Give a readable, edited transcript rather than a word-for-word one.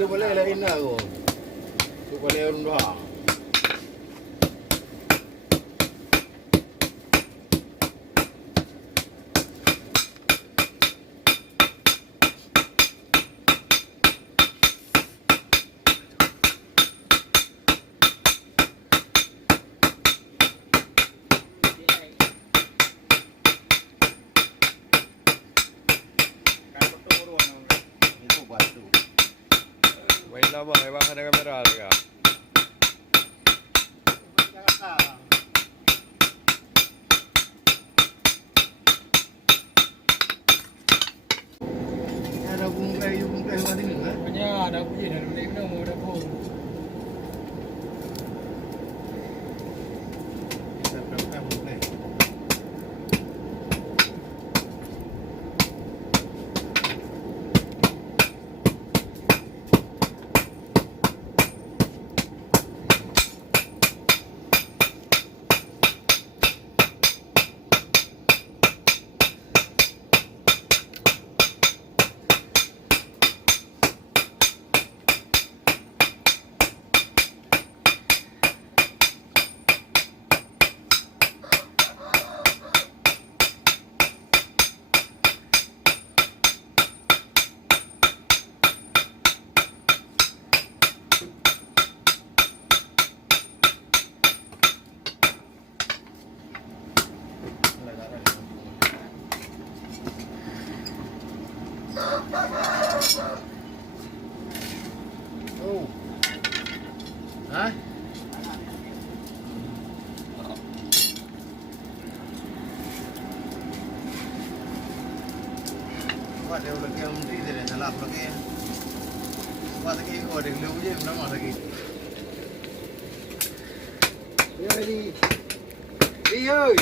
Itu boleh lain lah aku. Itu boleh rendah. Main apa? Memang ada kamera juga. Ada bungkai mati ni lah. Banyak ada puji dan minum ada pun. Berapa bungkai? Oh. Hah? Buat dia lagi yang mesti dia salah lagi. Buat lagi kau ada lu je nama lagi. Ya ni. Oi.